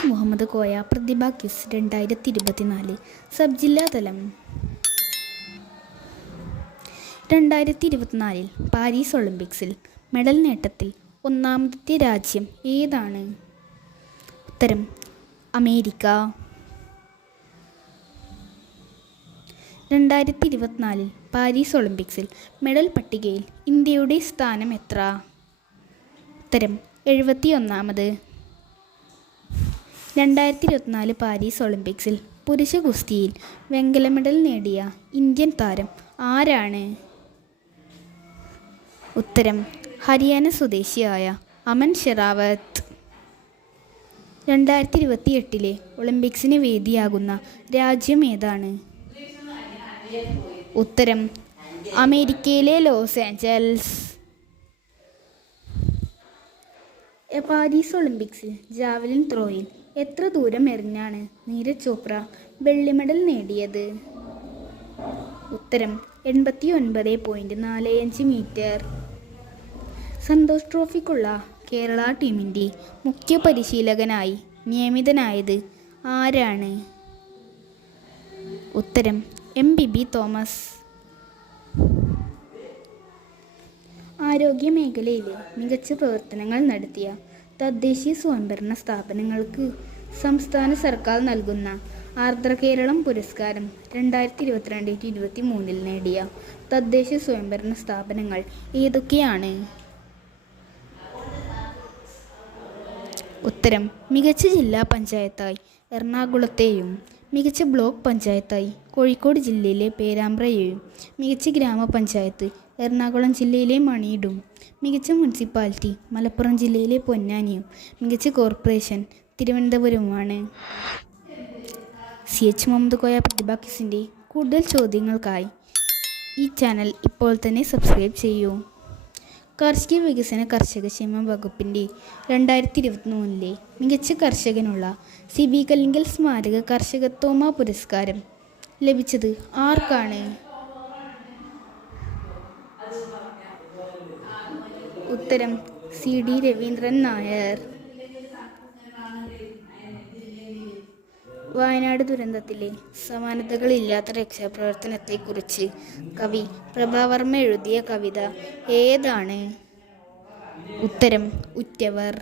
H Muhammad Koya പ്രതിഭ quiz 2024 sub ജില്ലാ തലം. 2024 Paris ഒളിമ്പിക്സിൽ മെഡൽ നേട്ടത്തിൽ ഒന്നാമത്തെ രാജ്യം ഏതാണ്? ഉത്തരം അമേരിക്ക. 2024 പാരീസ് ഒളിമ്പിക്സിൽ മെഡൽ പട്ടികയിൽ ഇന്ത്യയുടെ സ്ഥാനം എത്ര? ഉത്തരം 71. 2024 പാരീസ് ഒളിമ്പിക്സിൽ പുരുഷ ഗുസ്തിയിൽ വെങ്കല മെഡൽ നേടിയ ഇന്ത്യൻ താരം ആരാണ്? ഉത്തരം ഹരിയാന സ്വദേശിയായ അമൻ ഷെറാവത്ത്. 2028 ഒളിമ്പിക്സിന് വേദിയാകുന്ന രാജ്യം ഏതാണ്? ഉത്തരം അമേരിക്കയിലെ ലോസ് ഏഞ്ചൽസ്. പാരീസ് ഒളിമ്പിക്സിൽ ജാവലിൻ ത്രോയിൽ എത്ര ദൂരം എറിഞ്ഞാണ് നീരജ് ചോപ്ര വെള്ളി മെഡൽ നേടിയത്? ഉത്തരം 89.45 മീറ്റർ. സന്തോഷ് ട്രോഫിക്കുള്ള കേരള ടീമിൻ്റെ മുഖ്യ പരിശീലകനായി നിയമിതനായത് ആരാണ്? ഉത്തരം MBB തോമസ്. ആരോഗ്യ മേഖലയിൽ മികച്ച പ്രവർത്തനങ്ങൾ നടത്തിയ തദ്ദേശീയ സ്വയംഭരണ സ്ഥാപനങ്ങൾക്ക് സംസ്ഥാന സർക്കാർ നൽകുന്ന ആർദ്ര കേരളം പുരസ്കാരം 2022-23 നേടിയ തദ്ദേശ സ്വയംഭരണ സ്ഥാപനങ്ങൾ ഏതൊക്കെയാണ്? ഉത്തരം മികച്ച ജില്ലാ പഞ്ചായത്തായി എറണാകുളത്തെയും മികച്ച ബ്ലോക്ക് പഞ്ചായത്തായി കോഴിക്കോട് ജില്ലയിലെ പേരാമ്പ്രയെയും മികച്ച ഗ്രാമപഞ്ചായത്ത് എറണാകുളം ജില്ലയിലെ മണിയിടും, മികച്ച മുനിസിപ്പാലിറ്റി മലപ്പുറം ജില്ലയിലെ പൊന്നാനിയും മികച്ച കോർപ്പറേഷൻ തിരുവനന്തപുരവുമാണ്. CH മുഹമ്മദ് കോയ പ്രതിഭ ക്വിസിൻ്റെ കൂടുതൽ ചോദ്യങ്ങൾക്കായി ഈ ചാനൽ ഇപ്പോൾ തന്നെ സബ്സ്ക്രൈബ് ചെയ്യൂ. കാർഷിക വികസന കർഷകക്ഷേമ വകുപ്പിൻ്റെ 2023 മികച്ച കർഷകനുള്ള CB കല്ലിങ്കൽ സ്മാരക കർഷകത്തോമ പുരസ്കാരം ലഭിച്ചത് ആർക്കാണ്? ഉത്തരം CD രവീന്ദ്രൻ നായർ. വയനാട് ദുരന്തത്തിലെ സമാനതകളില്ലാത്ത രക്ഷാപ്രവർത്തനത്തെക്കുറിച്ച് കവി പ്രഭാവർമ്മ എഴുതിയ കവിത ഏതാണ്? ഉത്തരം ഉറ്റവർ.